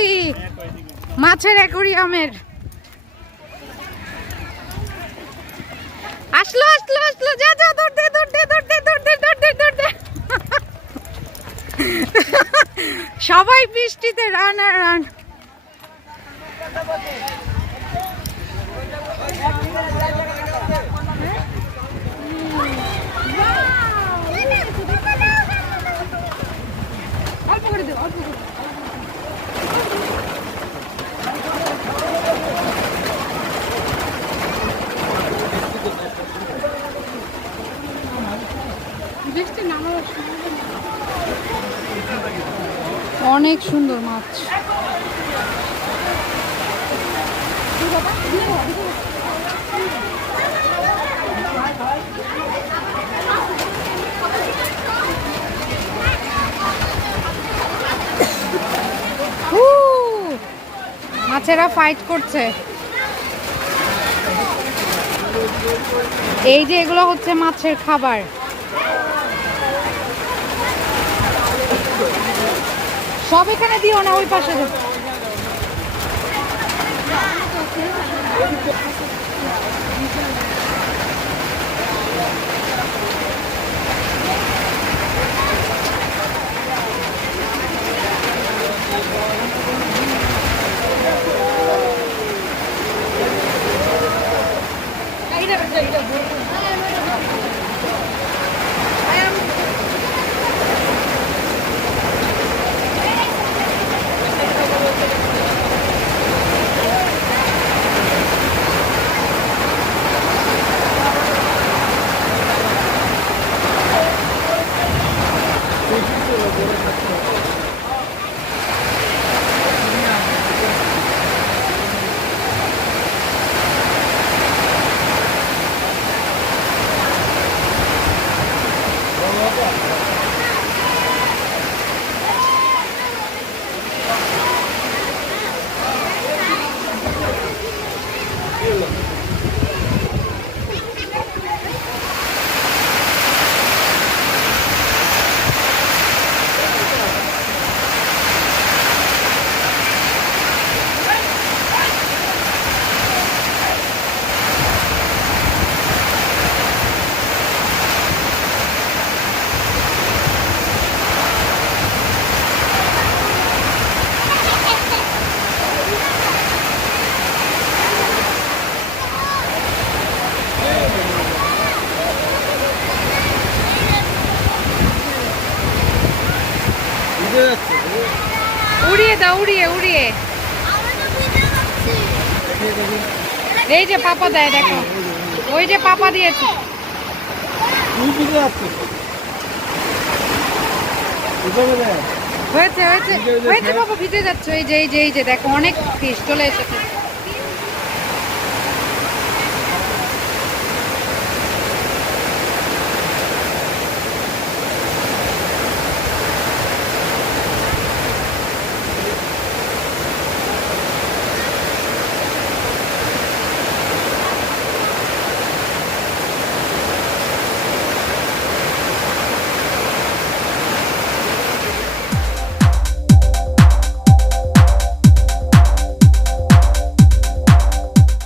আসছি মাছের অ্যাকোরিয়ামের। আসলো আসলো আসলো, যা যা দৌড় দে। সবাই বৃষ্টিতে রান আর রান। অল্প করে দেব, অল্প করে। অনেক সুন্দর মাছ। মাছেরা ফাইট করছে। এই যে এগুলো হচ্ছে মাছের খাবার। সব এখানে দিও না, ওই পাশে উড়িয়ে দাও, উড়িয়ে উড়িয়ে। এই যে পাপা দেয়, দেখো ওই যে পাপা দিয়েছে। হয়েছে হয়েছে হয়েছে বাবা, ভিজে যাচ্ছে। এই যে দেখো অনেক ফিশ চলে এসেছে।